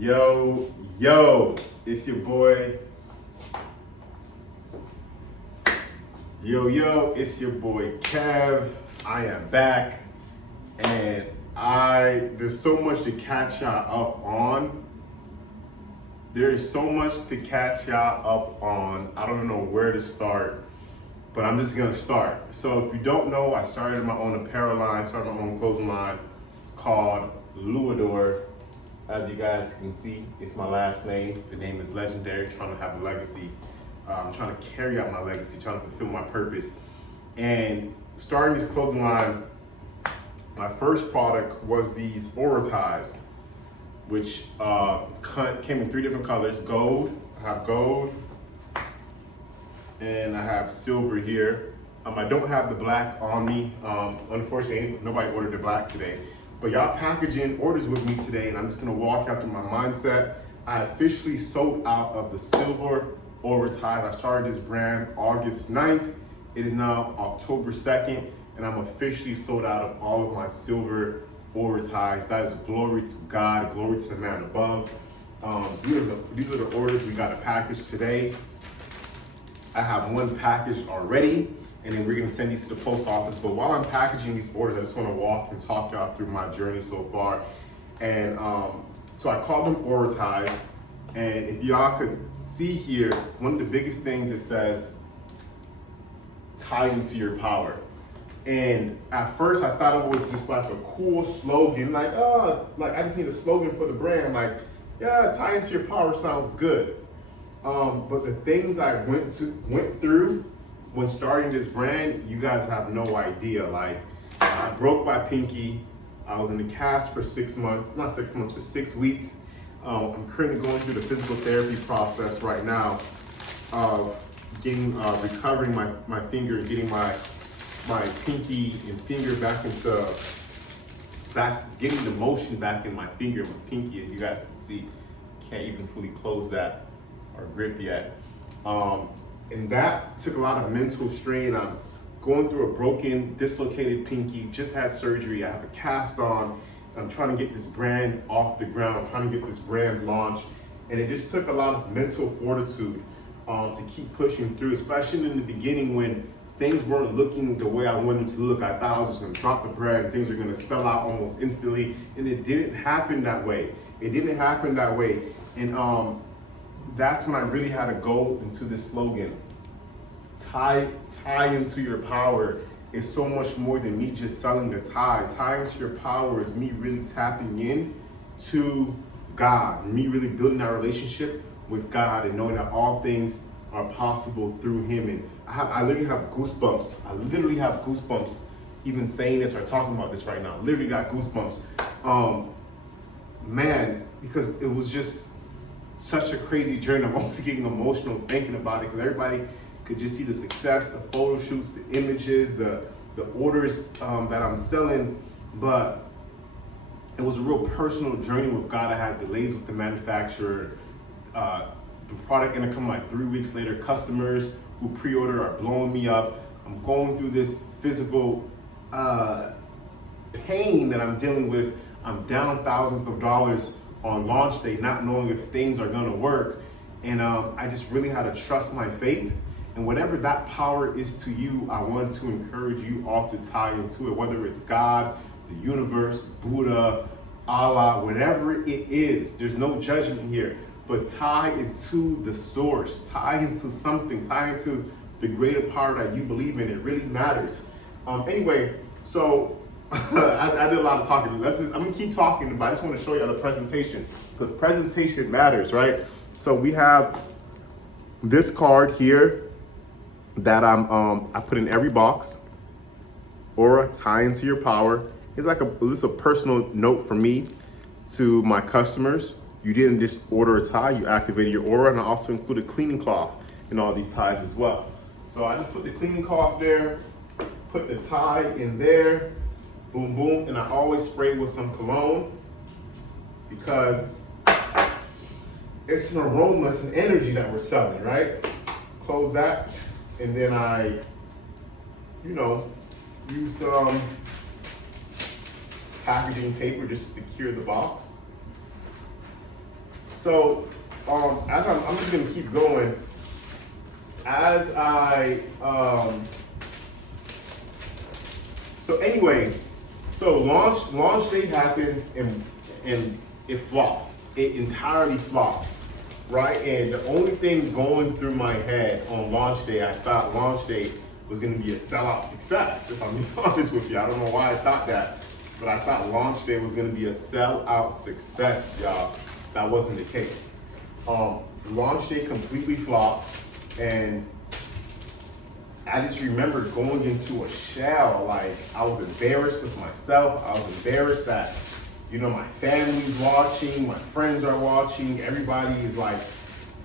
Yo, it's your boy. It's your boy Kev. I am back, and there's so much to catch y'all up on. There is so much to catch y'all up on. I don't know where to start, but I'm just gonna start. So if you don't know, I started my own apparel line, started my own clothing line called Luador. As you guys can see, it's my last name. The name is legendary, trying to have a legacy. I'm trying to carry out my legacy, trying to fulfill my purpose. And starting this clothing line, my first product was these aura ties, which came in 3 different colors. Gold, I have gold, and I have silver here. I don't have the black on me. Unfortunately, nobody ordered the black today. But y'all packaging orders with me today, and I'm just gonna walk after my mindset. I officially sold out of the silver aura ties. I started this brand August 9th. It is now October 2nd, and I'm officially sold out of all of my silver aura ties. That is glory to God, glory to the man above. These are the orders we got a package today. I have 1 package already, and then we're gonna send these to the post office. But while I'm packaging these orders, I just wanna walk and talk y'all through my journey so far. And so I called them aura ties. And if y'all could see here, one of the biggest things it says, tie into your power. And at first I thought it was just like a cool slogan, like I just need a slogan for the brand. Like, yeah, tie into your power sounds good. But the things I went through when starting this brand, you guys have no idea. Like, I broke my pinky. I was in the cast for 6 months, not 6 months, for 6 weeks. I'm currently going through the physical therapy process right now of getting, recovering my finger and getting my pinky and finger getting the motion back in my finger, my pinky, as you guys can see. Can't even fully close that or grip yet. And that took a lot of mental strain. I'm going through a broken, dislocated pinky, just had surgery. I have a cast on. I'm trying to get this brand off the ground. I'm trying to get this brand launched. And it just took a lot of mental fortitude to keep pushing through, especially in the beginning when things weren't looking the way I wanted them to look. I thought I was just gonna drop the brand and things were gonna sell out almost instantly. And it didn't happen that way. And that's when I really had to go into this slogan. Tie into your power is so much more than me just selling the tie. Tie into your power is me really tapping in to God, me really building that relationship with God and knowing that all things are possible through Him. And I literally have goosebumps. I literally have goosebumps even saying this or talking about this right now. Literally got goosebumps. Man, because it was just such a crazy journey. I'm almost getting emotional thinking about it because everybody could just see the success, the photo shoots, the images, the orders that I'm selling. But it was a real personal journey with God. I had delays with the manufacturer. The product ended up coming like 3 weeks later. Customers who pre-order are blowing me up. I'm going through this physical pain that I'm dealing with. I'm down thousands of dollars on launch day, not knowing if things are gonna work. And I just really had to trust my faith. And whatever that power is to you, I want to encourage you all to tie into it, whether it's God, the universe, Buddha, Allah, whatever it is. There's no judgment here, but tie into the source, tie into something, tie into the greater power that you believe in. It really matters. Anyway, so I did a lot of talking. I'm gonna keep talking, but I just want to show you the presentation. The presentation matters, right? So we have this card here that I put in every box. Aura, tie into your power. It's like this is a personal note from me to my customers. You didn't just order a tie, you activated your aura, and I also included cleaning cloth in all these ties as well. So I just put the cleaning cloth there, put the tie in there, boom, boom, and I always spray with some cologne because it's an aroma, it's an energy that we're selling, right? Close that, and then I, use some packaging paper just to secure the box. So as I'm just gonna keep going. As I so anyway, so launch day happens and it flops. It entirely flops, right? And the only thing going through my head on launch day, I thought launch day was gonna be a sellout success. If I'm being honest with you, I don't know why I thought that, but I thought launch day was gonna be a sellout success, y'all. That wasn't the case. Launch day completely flops, and I just remember going into a shell. Like, I was embarrassed of myself. I was embarrassed that, you know, my family's watching, my friends are watching, everybody is like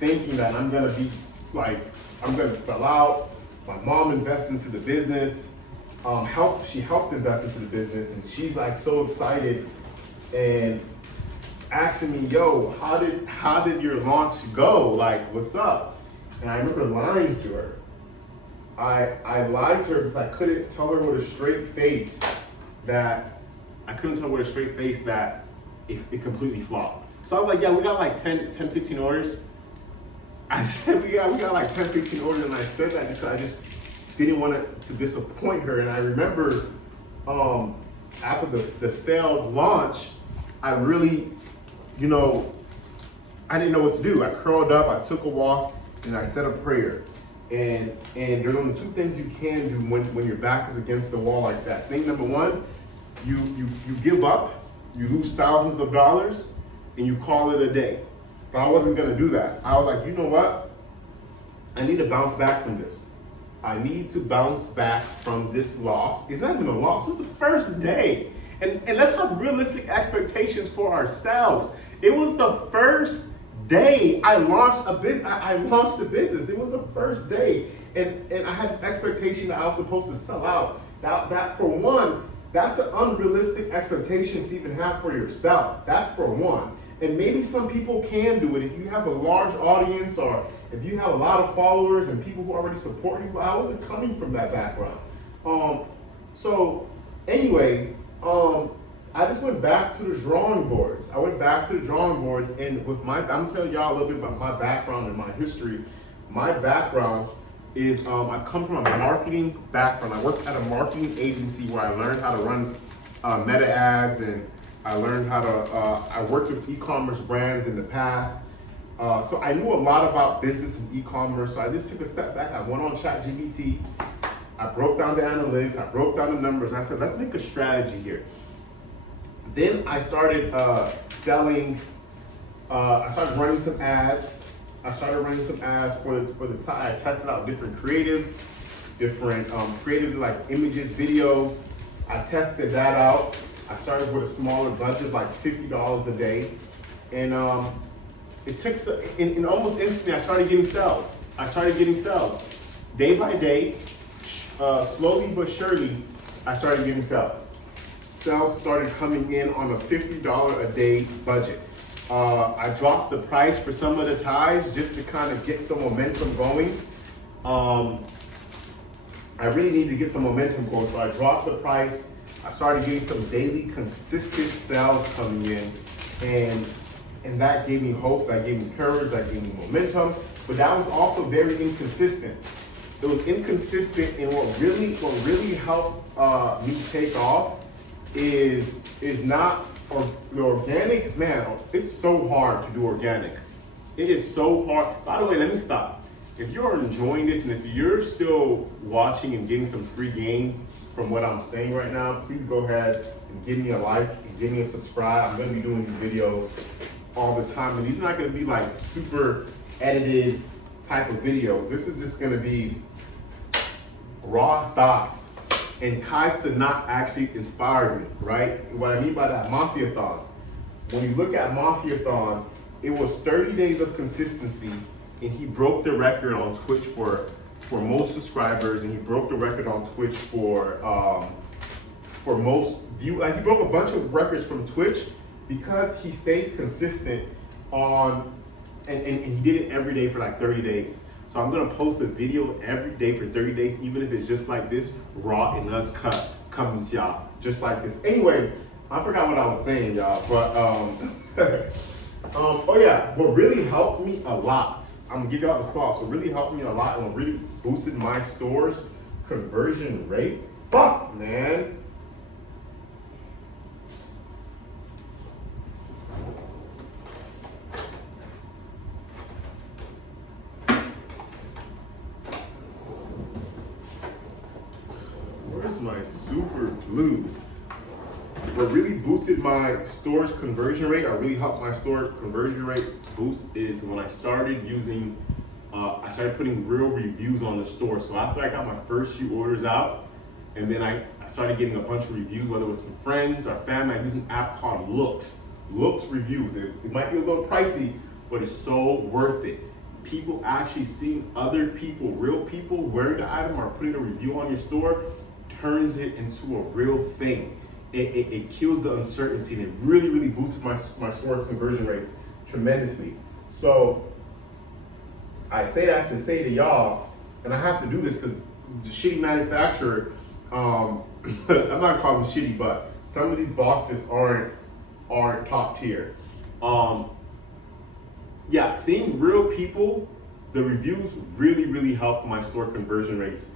thinking that I'm gonna be like, I'm gonna sell out. My mom invests into the business. She helped invest into the business, and she's like so excited and asking me, yo, how did your launch go? Like, what's up? And I remember lying to her. I lied to her because I couldn't tell her with a straight face that it completely flopped. So I was like, yeah, we got like 10, 15 orders. I said, we got like 10, 15 orders, and I said that because I just didn't want to disappoint her. And I remember after the failed launch, I really, you know, I didn't know what to do. I curled up, I took a walk, and I said a prayer. And there's only two things you can do when your back is against the wall like that. Thing number one, you give up, you lose thousands of dollars, and you call it a day. But I wasn't gonna do that. I was like, you know what? I need to bounce back from this. I need to bounce back from this loss. It's not even a loss, it's the first day. And let's have realistic expectations for ourselves. It was the first day I launched a business. I launched a business. It was the first day, and I had this expectation that I was supposed to sell out. That for one, that's an unrealistic expectation to even have for yourself. That's for one. And maybe some people can do it if you have a large audience, or if you have a lot of followers and people who already support you. But I wasn't coming from that background. So anyway, I just went back to the drawing boards. And with I'm gonna tell y'all a little bit about my background and my history. My background is, I come from a marketing background. I worked at a marketing agency where I learned how to run meta ads, and I learned how to, I worked with e-commerce brands in the past. So I knew a lot about business and e-commerce. So I just took a step back. I went on ChatGPT. I broke down the analytics. I broke down the numbers. And I said, let's make a strategy here. Then I started selling. I started running some ads. For the time. I tested out different creatives, like images, videos. I tested that out. I started with a smaller budget, like $50 a day, and it took in almost instantly. I started getting sales. Day by day, slowly but surely, I started getting sales. Sales started coming in on a $50 a day budget. I dropped the price for some of the ties just to kind of get some momentum going. I really needed to get some momentum going, so I dropped the price. I started getting some daily consistent sales coming in, and that gave me hope, that gave me courage, that gave me momentum, but that was also very inconsistent. It was inconsistent, and what really helped me take off is not the organic. Man, it's so hard to do organic. It is so hard. By the way, let me stop. If you're enjoying this and if you're still watching and getting some free game from what I'm saying right now, please go ahead and give me a like and give me a subscribe. I'm gonna be doing these videos all the time, and these are not gonna be like super edited type of videos. This is just gonna be raw thoughts. And Kai Cenat actually inspired me, right? What I mean by that, Mafiathon. When you look at Mafiathon, it was 30 days of consistency, and he broke the record on Twitch for most subscribers, and he broke the record on Twitch for most view. Like, he broke a bunch of records from Twitch because he stayed consistent on, and he did it every day for like 30 days. So I'm gonna post a video every day for 30 days, even if it's just like this, raw and uncut, coming to y'all, just like this. Anyway, I forgot what I was saying, y'all, but Oh yeah, what really helped me a lot, I'm gonna give you out the sauce. What really helped me a lot and what really boosted my store's conversion rate. Fuck, man. Where's my super glue? What really boosted my store's conversion rate, or really helped my store conversion rate boost, is when I started using, I started putting real reviews on the store. So after I got my first few orders out, and then I started getting a bunch of reviews, whether it was from friends or family. I use an app called Looks Reviews. It might be a little pricey, but it's so worth it. People actually seeing other people, real people, wearing the item or putting a review on your store turns it into a real thing. It kills the uncertainty, and it really, really boosted my store conversion rates tremendously. So I say that to say to y'all, and I have to do this because the shitty manufacturer, I'm not gonna call them shitty, but some of these boxes aren't top tier. Yeah, seeing real people, the reviews really, really help my store conversion rates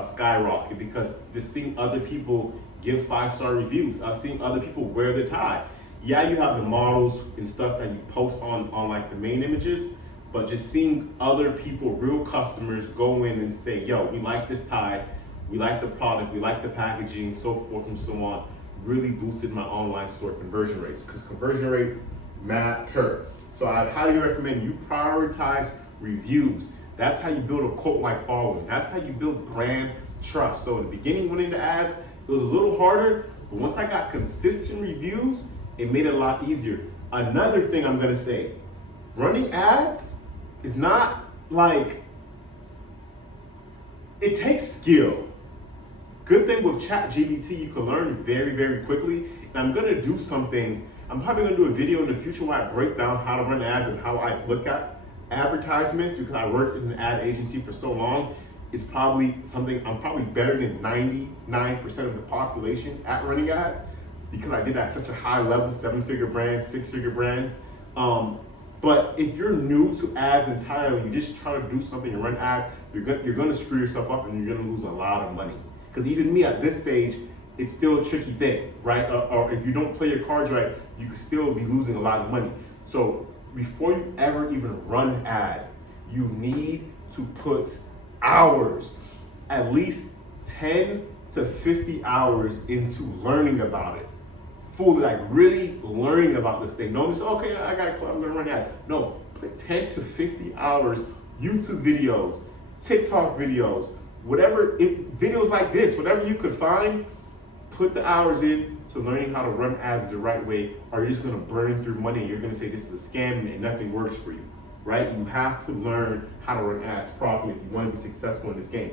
skyrocket, because just seeing other people give 5-star reviews, seeing other people wear the tie. Yeah, you have the models and stuff that you post on like the main images, but just seeing other people, real customers, go in and say, yo, we like this tie, we like the product, we like the packaging, so forth and so on, really boosted my online store conversion rates, because conversion rates matter. So I'd highly recommend you prioritize reviews. That's how you build a cult-like following. That's how you build brand trust. So in the beginning, winning the ads, it was a little harder, but once I got consistent reviews, it made it a lot easier. Another thing I'm gonna say, running ads is not like, it takes skill. Good thing with ChatGPT, you can learn very, very quickly. And I'm gonna do something, I'm probably gonna do a video in the future where I break down how to run ads and how I look at advertisements, because I worked in an ad agency for so long. It's probably something, I'm probably better than 99% of the population at running ads, because I did at such a high level, 7-figure brands, 6-figure brands. But if you're new to ads entirely, you just try to do something and run ads, you're gonna screw yourself up and you're gonna lose a lot of money. Because even me at this stage, it's still a tricky thing, right? Or if you don't play your cards right, you could still be losing a lot of money. So before you ever even run an ad, you need to put hours, at least 10 to 50 hours into learning about it. Fully, like really learning about this thing. Don't just, okay, I'm gonna run an ad. No, put 10 to 50 hours, YouTube videos, TikTok videos, whatever, videos like this, whatever you could find, put the hours in to learning how to run ads the right way, or you're just gonna burn through money and you're gonna say this is a scam and nothing works for you, right? You have to learn how to run ads properly if you wanna be successful in this game.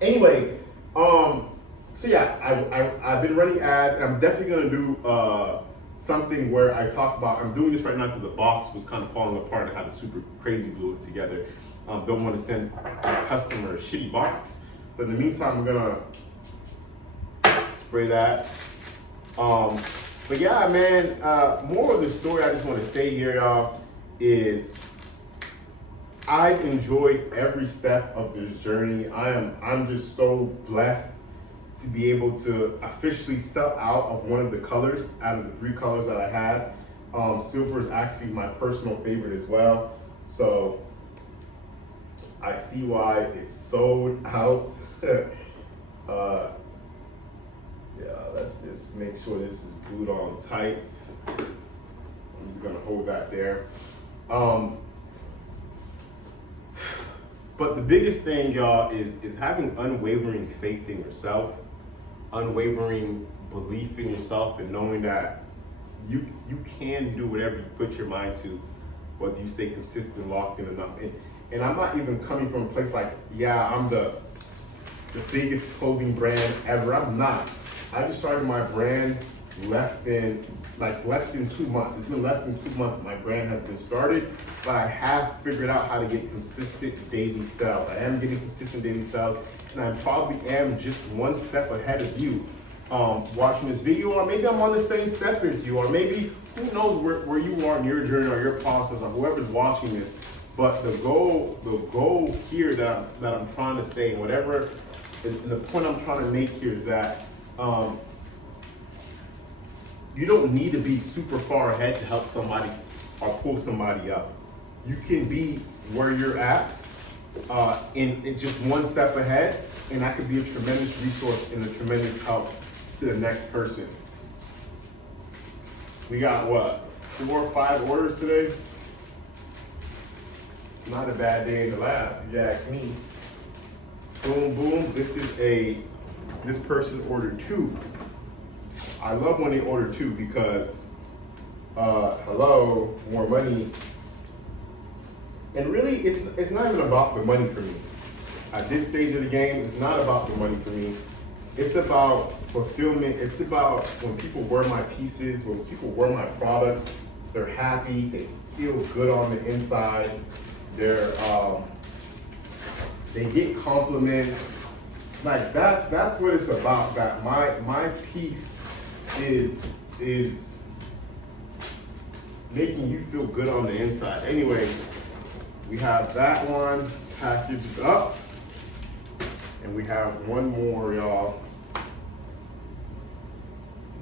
Anyway, so yeah, I've been running ads, and I'm definitely gonna do something where I talk about, I'm doing this right now because the box was kind of falling apart and I had to super crazy glue it together. Don't want to send a customer a shitty box. So in the meantime, I'm gonna spray that. But yeah, man, more of the story I just want to say here, y'all, is I've enjoyed every step of this journey. I'm just so blessed to be able to officially sell out of one of the colors out of the 3 colors that I had. Silver is actually my personal favorite as well. So I see why it's sold out. Yeah, let's just make sure this is glued on tight. I'm just gonna hold that there. But the biggest thing, y'all, is having unwavering faith in yourself, unwavering belief in yourself, and knowing that you can do whatever you put your mind to, whether you stay consistent, locked in enough. And I'm not even coming from a place like, yeah, I'm the biggest clothing brand ever. I'm not. I just started my brand less than 2 months. It's been less than 2 months my brand has been started, but I have figured out how to get consistent daily sales. I am getting consistent daily sales, and I probably am just one step ahead of you watching this video, or maybe I'm on the same step as you, or maybe who knows where you are in your journey or your process, or whoever's watching this. But the goal here that I'm trying to say, and whatever, and the point I'm trying to make here is that you don't need to be super far ahead to help somebody or pull somebody up. You can be where you're at in just one step ahead, and that could be a tremendous resource and a tremendous help to the next person. We got what, 4 or 5 orders today? Not a bad day in the lab, if you ask me. Boom, boom. This person ordered 2. I love when they order 2 because, hello, more money. And really, it's not even about the money for me. At this stage of the game, it's not about the money for me. It's about fulfillment. It's about when people wear my pieces, when people wear my products, they're happy, they feel good on the inside. They get compliments. Like that's what it's about. That my piece is making you feel good on the inside. Anyway, we have that one packaged up, and we have one more, y'all.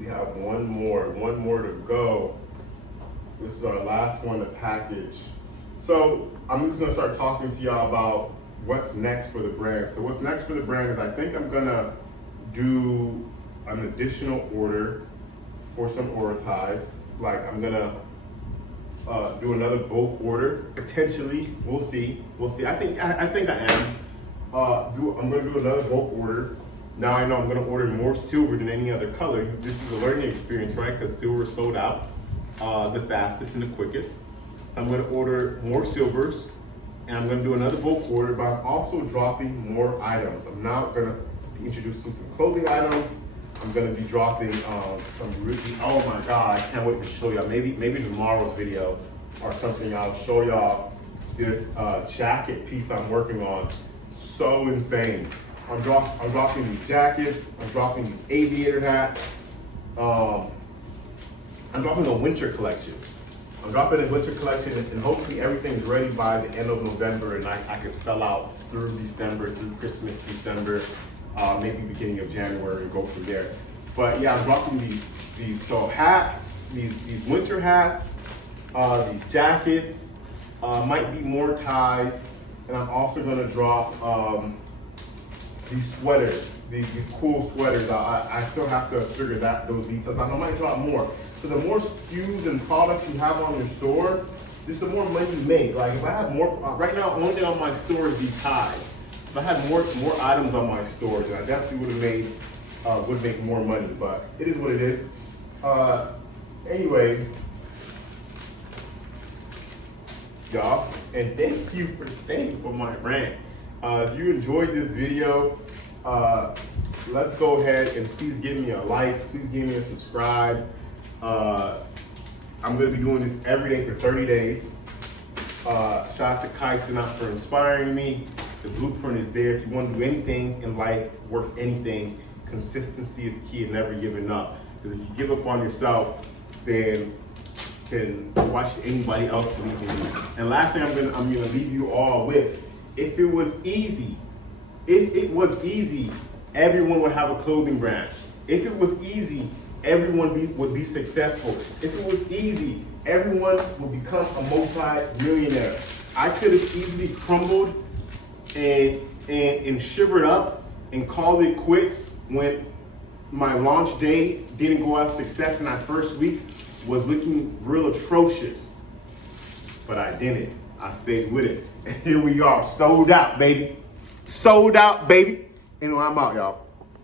We have one more to go. This is our last one to package. So I'm just gonna start talking to y'all about what's next for the brand. So what's next for the brand is I think I'm gonna do an additional order for some Aura ties. Like I'm gonna do another bulk order, potentially. We'll see. I think I am. I'm gonna do another bulk order. Now I know I'm gonna order more silver than any other color. This is a learning experience, right? Because silver sold out the fastest and the quickest. I'm gonna order more silvers, and I'm gonna do another bulk order, but I'm also dropping more items. I'm now gonna be introducing some clothing items. I'm gonna be dropping some really, oh my God, I can't wait to show y'all. Maybe tomorrow's video or something, I'll show y'all this jacket piece I'm working on. So insane. I'm dropping these jackets, I'm dropping these aviator hats. I'm dropping a winter collection. I'm dropping a winter collection, and hopefully everything's ready by the end of November, and I can sell out through December, through Christmas, December, maybe beginning of January, and go from there. But yeah, I'm dropping these so hats, these winter hats, these jackets, might be more ties, and I'm also gonna drop these sweaters, these cool sweaters. I still have to figure those details out. I might drop more. So the more SKUs and products you have on your store, just the more money you make. Like if I have more, right now, only thing on my store is these ties. If I had more items on my store, then I definitely would make more money. But it is what it is. Anyway, y'all, and thank you for staying for my rant. If you enjoyed this video, let's go ahead and please give me a like, please give me a subscribe. I'm gonna be doing this every day for 30 days. Shout out to Kyson for inspiring me. The blueprint is there. If you want to do anything in life worth anything, consistency is key and never giving up. Because if you give up on yourself, then why should anybody else believe in you? And last thing I'm gonna leave you all with, if it was easy, everyone would have a clothing brand. If it was easy, everyone would be successful. If it was easy, everyone would become a multi-millionaire. I could have easily crumbled and shivered up and called it quits when my launch day didn't go as success in that first week, was looking real atrocious. But I didn't. I stayed with it. And here we are, sold out, baby. Sold out, baby. Anyway, I'm out, y'all.